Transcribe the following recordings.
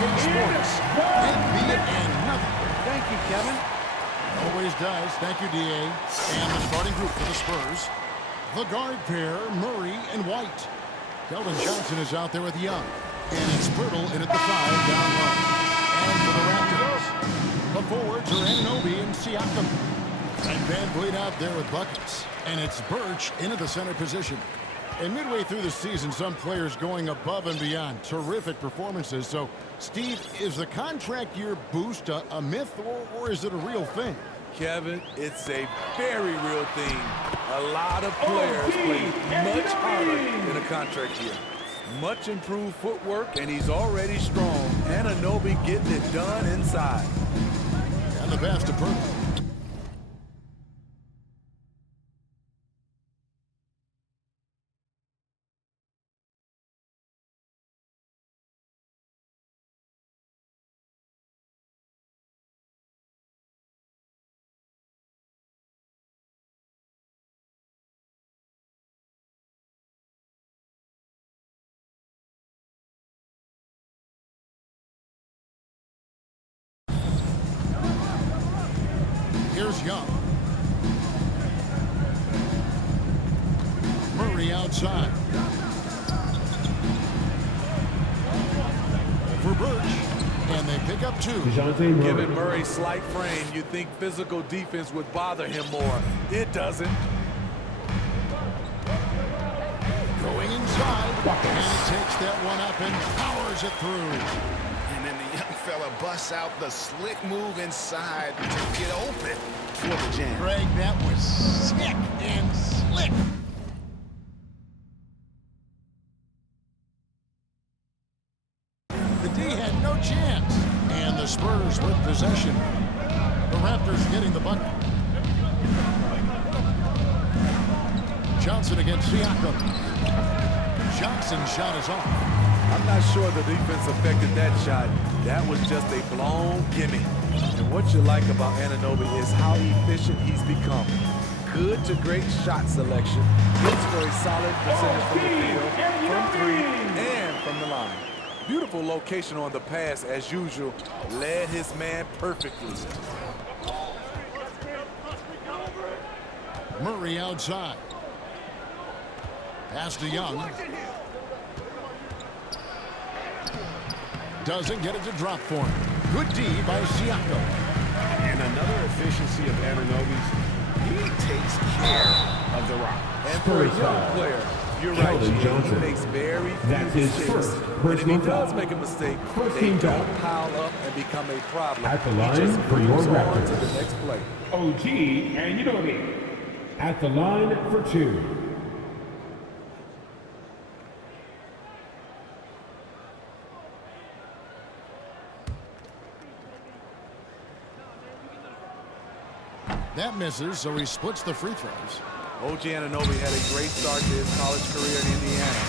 Sports. And be it and nothing. Thank you, Kevin. Always does. Thank you, D.A. And the starting group for the Spurs. The guard pair, Murray and White. Keldon Johnson is out there with Young. And it's Pirtle in at the 5 down low. And for the Raptors, the forwards are Anunoby and Siakam. And Van Vliet out there with buckets. And it's Birch into the center position. And midway through the season, some players going above and beyond. Terrific performances. So, Steve, is the contract year boost a myth or is it a real thing? Kevin, it's a very real thing. A lot of players play much harder in a contract year. Much improved footwork, and he's already strong. Anunoby getting it done inside. And the pass to Pirtle. Here's Young. Murray outside. For Birch. And they pick up 2. Given Murray's slight frame, you'd think physical defense would bother him more. It doesn't. Going inside. And he takes that one up and powers it through. And then the young fella busts out the slick move inside to get open for the jam. Greg, that was sick and slick. The D had no chance. And the Spurs with possession. The Raptors getting the bucket. Johnson against Siakam. Johnson's shot is off. I'm not sure the defense affected that shot. That was just a blown gimme. And what you like about Anunoby is how efficient he's become. Good to great shot selection. Looks for a solid percentage from the field, from 3, and from the line. Beautiful location on the pass as usual. Led his man perfectly. Murray outside. Pass to Young. Doesn't get it to drop for him. Good D by Siakam. And another efficiency of Anunoby's, he takes care of the rock. And for a young player, you're right, Gene, he makes very few mistakes. And if he does make a mistake, they don't pile up and become a problem. At the He line just for your moves on Raptors. to the next play. OG Anunoby. At the line for 2. That misses, so he splits the free throws. OG Anunoby had a great start to his college career in Indiana.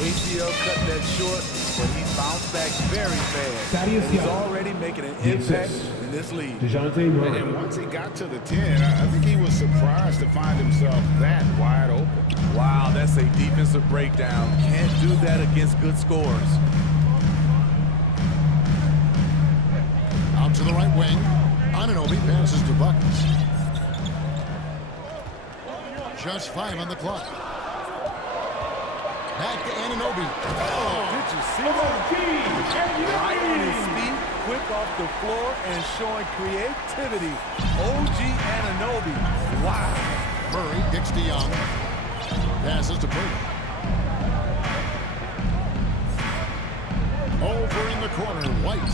ACL cut that short, but he bounced back very fast. Thaddeus And he's Young. already making an The impact assist. in this league. DeJounte Murray. And once he got to the 10, I think he was surprised to find himself that wide open. Wow, that's a defensive breakdown. Can't do that against good scores. Out to the right wing. Anunoby passes to Buckets. Just 5 on the clock. Back to Anunoby. Oh, Did you see that? Right on his feet, quick off the floor, and showing creativity. OG Anunoby. Wow. Murray kicks to Young. Passes to Pirtle. Over in the corner, White.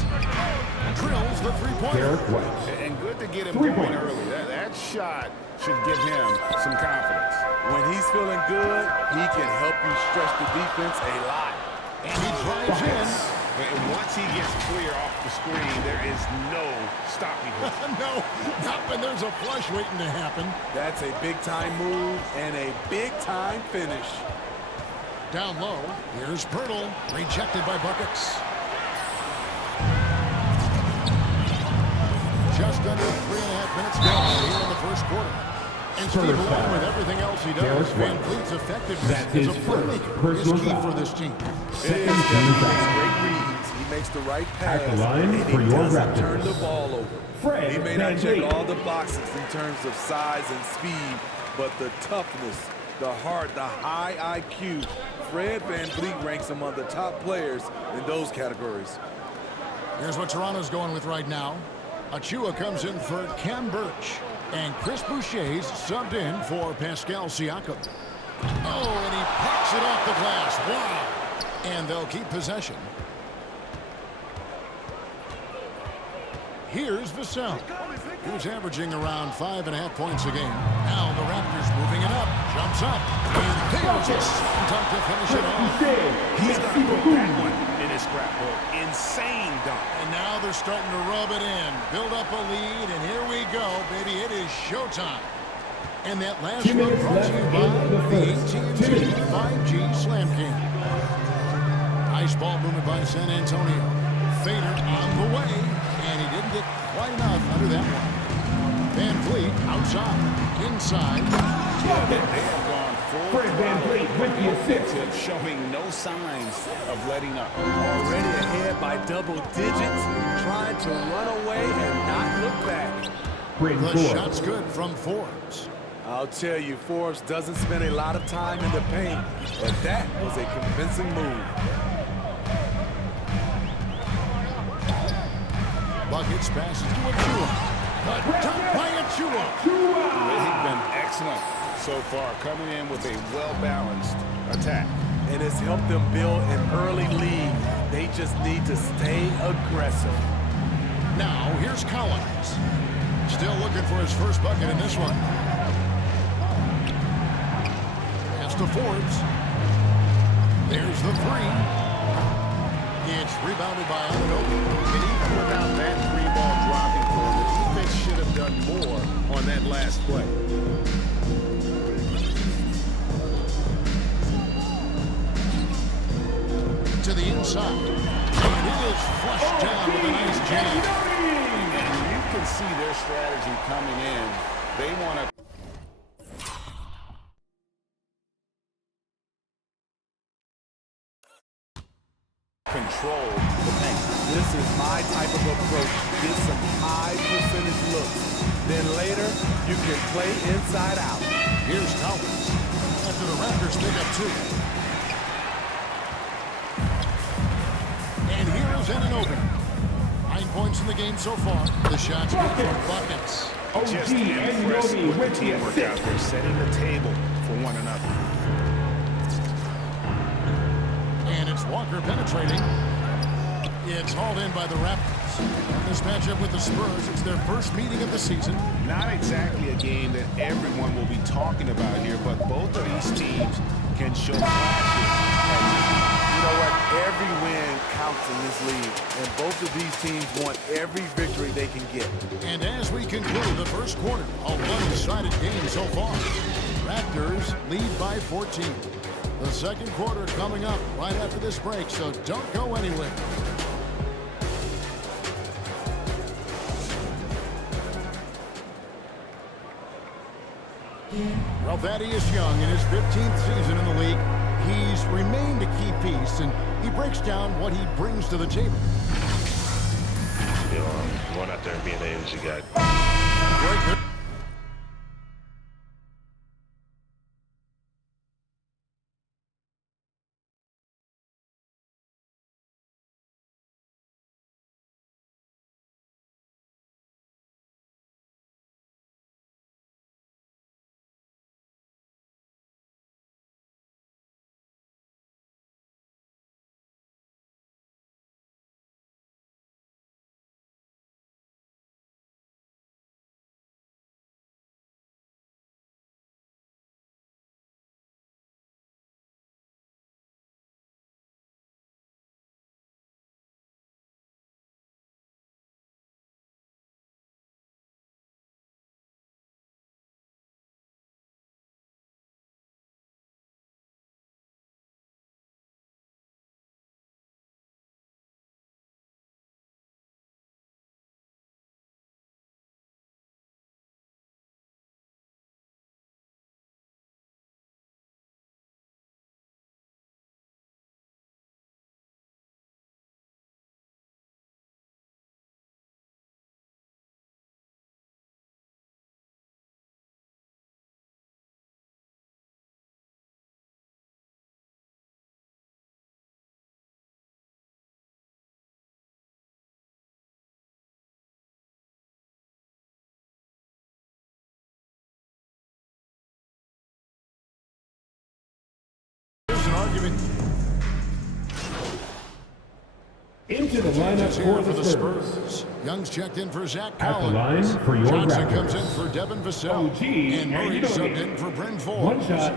Drills the three-pointer. Derek White. And good to get him 3 going points. early. That shot should give him some confidence. When he's feeling good, he can help you stretch the defense a lot. And he drives in. And once he gets clear off the screen, there is no stopping him. No, not when there's a flush waiting to happen. That's a big-time move and a big-time finish. Down low, here's Pirtle, rejected by Buckets. Just under 3.5 minutes gone here in the first quarter. And Steve, First along foul. with everything else he does, Derek Van White. Vliet's effectiveness That's as his a first playmaker personal is key foul. for this team. It is Second Kevin foul. makes great reads. He makes the right At the pass, line and for he your doesn't Raptors, turn the ball over. Fred He may not VanVleet. check all the boxes in terms of size and speed, but the toughness, the heart, the high IQ, Fred VanVleet ranks among the top players in those categories. Here's what Toronto's going with right now. Achua comes in for Cam Birch. And Chris Boucher's subbed in for Pascal Siakam. Oh, and he picks it off the glass. Wow. And they'll keep possession. Here's Vassell, who's averaging around 5.5 points a game. Now the Raptors moving it up. Jumps up. And there's a dunk to finish it off. He's going to put that one in his scrapbook. Insane dunk. And now they're starting to rub it in. Build up a lead, and here we go, baby. It is showtime. And that last 2 one minutes brought to you left by in the the first. AT&T 5G Slam King. Nice ball movement by San Antonio. Fader on the way, and he didn't get quite enough under that one. VanVleet outside, inside. They have gone full Fred VanVleet with the assist. showing no signs of letting up. Already ahead by double digits, trying to run away and not look back. Bryn The Forbes. shot's good from Forbes. I'll tell you, Forbes doesn't spend a lot of time in the paint, but that was a convincing move. Buckets passes to Achua. A dunk by Achua. They've been excellent so far, coming in with a well-balanced attack. And it's helped them build an early lead. They just need to stay aggressive. Now, here's Collins. Still looking for his first bucket in this one. Pass to Forbes. There's the three. It's rebounded by Anunoby. And even without that three-ball dropping for him, the defense should have done more on that last play. To the inside. And it is flushed down with a nice jam. And you can see their strategy coming in. They want to control the paint. This is my type of approach. Get some high percentage looks. Then later, you can play inside out. Here's Collins. After the Raptors pick up two. And here is Anunoby. 9 points in the game so far. The shots good for buckets. Just OG impressed Anunoby with the with the teamwork out assist. there, setting the table for one another. And it's Walker penetrating. It's hauled in by the Raptors. And this matchup with the Spurs, it's their first meeting of the season. Not exactly a game that everyone will be talking about here, but both of these teams can show flashes. You know what? Every win counts in this league, and both of these teams want every victory they can get. And as we conclude the first quarter, a one-sided game so far. Raptors lead by 14. The second quarter coming up right after this break, so don't go anywhere. Well, Thaddeus Young in his 15th season in the league, he's remained a key piece, and he breaks down what he brings to the table. Going out there and being able to get Great Into the lineup Here for the Spurs. Spurs. Young's checked in for Zach At the Collins. line for your Johnson Raptors. comes in for Devin Vassell. OG, And Murray Anthony subbed Davis. in for Bryn Forbes. One shot.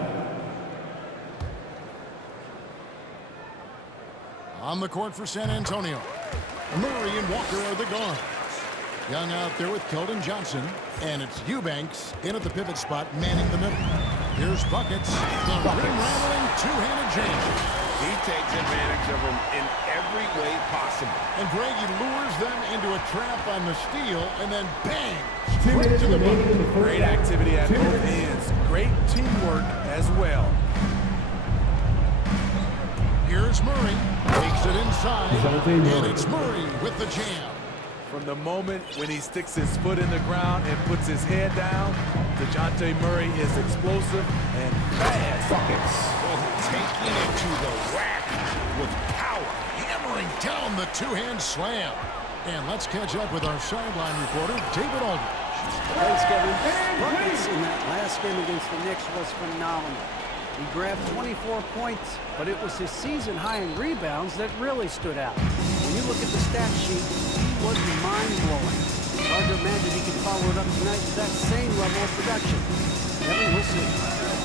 On the court for San Antonio. Murray and Walker are the guards. Young out there with Keldon Johnson. And it's Eubanks in at the pivot spot, manning the middle. Here's Buckets. The rim-rattling two-handed jam. He takes advantage of him in every way possible. And Greg, he lures them into a trap on the steal, and then bang! 2 Straight minutes to the remaining bucket. in the first Great half. activity at 2 both minutes. ends. Great teamwork as well. Here's Murray. Takes it inside. DeJounte And Murray. it's Murray with the jam. From the moment when he sticks his foot in the ground and puts his head down, DeJounte Murray is explosive and fast. Buckets. Taking it to the rack with power. Hammering down the two-hand slam. And let's catch up with our sideline reporter, David Aldridge. Thanks, Kevin. Buckets in that last game against the Knicks was phenomenal. He grabbed 24 points, but it was his season high in rebounds that really stood out. When you look at the stat sheet, he was mind-blowing. It's hard to imagine he could follow it up tonight with that same level of production. Kevin, we'll see.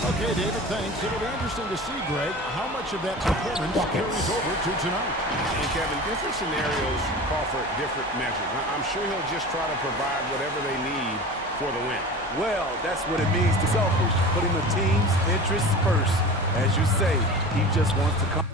Okay, David, thanks. It'll be interesting to see, Greg, how much of that performance carries over to tonight. And Kevin, different scenarios call for different measures. I'm sure he'll just try to provide whatever they need for the win. Well, that's what it means to selfish, putting the team's interests first. As you say, he just wants to come.